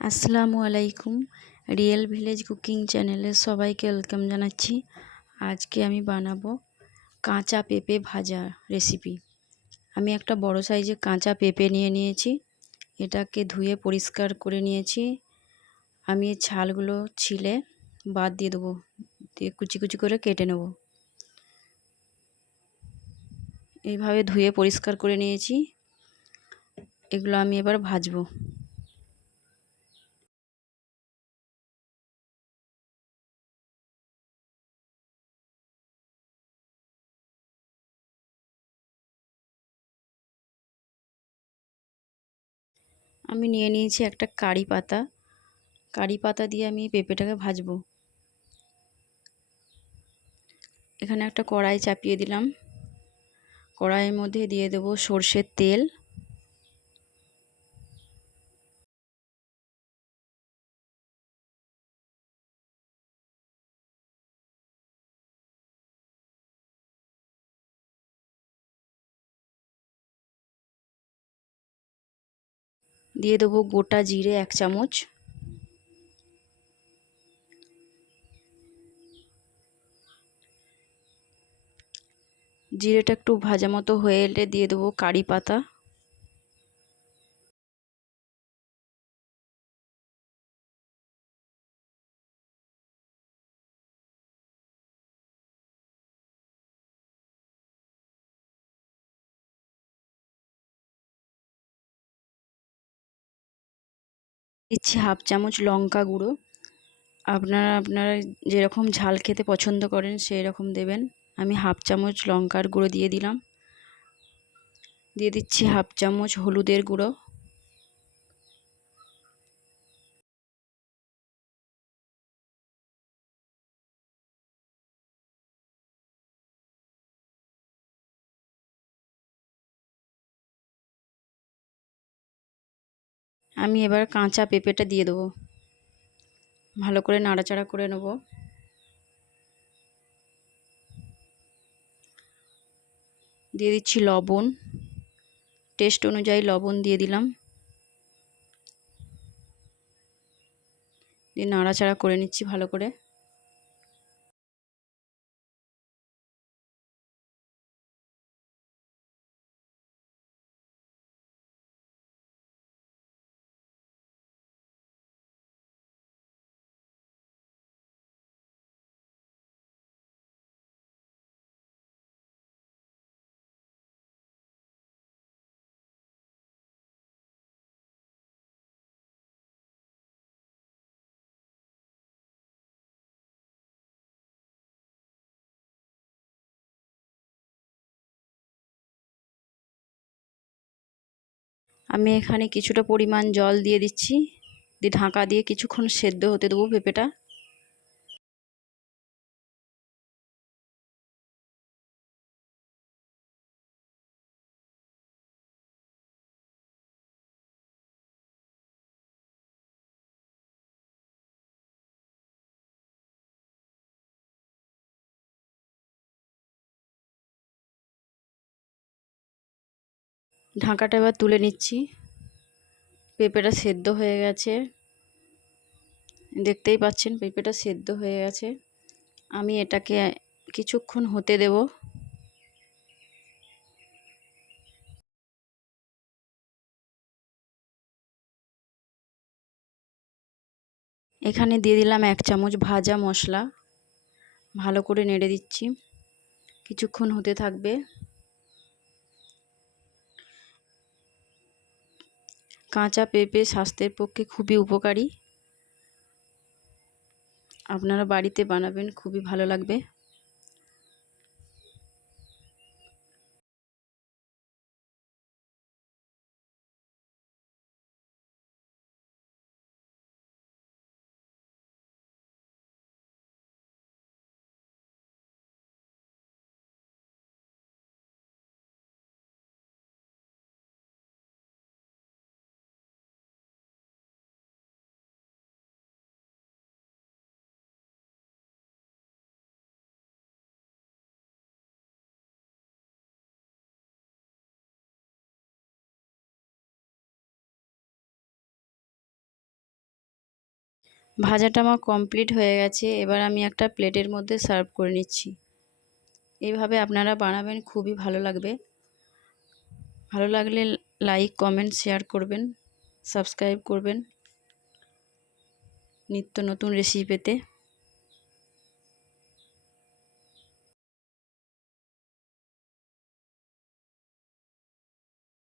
আসসালামু আলাইকুম, real village cooking চ্যানেলে সবাইকে ওয়েলকাম জানাচ্ছি। আজকে আমি বানাবো কাঁচা পেঁপে ভাজা রেসিপি। আমি একটা বড় সাইজে কাঁচা পেঁপে নিয়ে নিয়েছি, এটাকে ধুয়ে পরিষ্কার করে নিয়েছি। আমি ছালগুলো ছিলে বাদ দিয়ে দেবো, দিয়ে কুচি কুচি করে কেটে নেব। এইভাবে ধুয়ে পরিষ্কার করে নিয়েছি, এগুলো আমি এবার ভাজবো। আমি নিয়ে নিয়েছি একটা কারি পাতা। কারি পাতা দিয়ে আমি পেঁপেটাকে ভাজবো। এখানে একটা কড়াই চাপিয়ে দিলাম। কড়াইয়ের মধ্যে দিয়ে দেবো সর্ষের তেল। দিয়ে দেবো গোটা জিরে এক চামচ। জিরেটা একটু ভাজা মতো হয়ে এলে দিয়ে দেবো কারি পাতা। দিচ্ছি হাফ চামচ লঙ্কা গুঁড়ো। আপনারা আপনারা যেরকম ঝাল খেতে পছন্দ করেন সেই রকম দেবেন। আমি হাফ চামচ লঙ্কার গুঁড়ো দিয়ে দিলাম। দিয়ে দিচ্ছি হাফ চামচ হলুদের গুঁড়ো। আমি এবার কাঁচা পেঁপেটা দিয়ে দেবো। ভালো করে নাড়াচাড়া করে নেব। দিয়ে দিচ্ছি লবণ। টেস্ট অনুযায়ী লবণ দিয়ে দিলাম। দিয়ে নাড়াচাড়া করে নিচ্ছি ভালো করে। আমি এখানে কিছুটা পরিমাণ জল দিয়ে দিচ্ছি, দিয়ে ঢাকা দিয়ে কিছুক্ষণ সেদ্ধ হতে দেবো পেঁপেটা। ঢাকাটা এবার তুলে নিচ্ছি। পেঁপেটা সেদ্ধ হয়ে গেছে। দেখতেই পাচ্ছেন, পেঁপেটা সেদ্ধ হয়ে গেছে। আমি এটাকে কিছুক্ষণ হতে দেব। এখানে দিয়ে দিলাম এক চামচ ভাজা মশলা। ভালো করে নেড়ে দিচ্ছি। কিছুক্ষণ হতে থাকবে। কাঁচা পেঁপে স্বাস্থ্যের পক্ষে খুবই উপকারী। আপনারা বাড়িতে বানাবেন খুবই ভালো লাগবে। ভাজাটা আমার কমপ্লিট হয়ে গেছে, এবার আমি একটা প্লেটের মধ্যে সার্ভ করে নিচ্ছি। এইভাবে আপনারা বানাবেন, খুবই ভালো লাগবে। ভালো লাগলে লাইক কমেন্ট শেয়ার করবেন সাবস্ক্রাইব করবেন। নিত্য নতুন রেসিপিতে পেতে।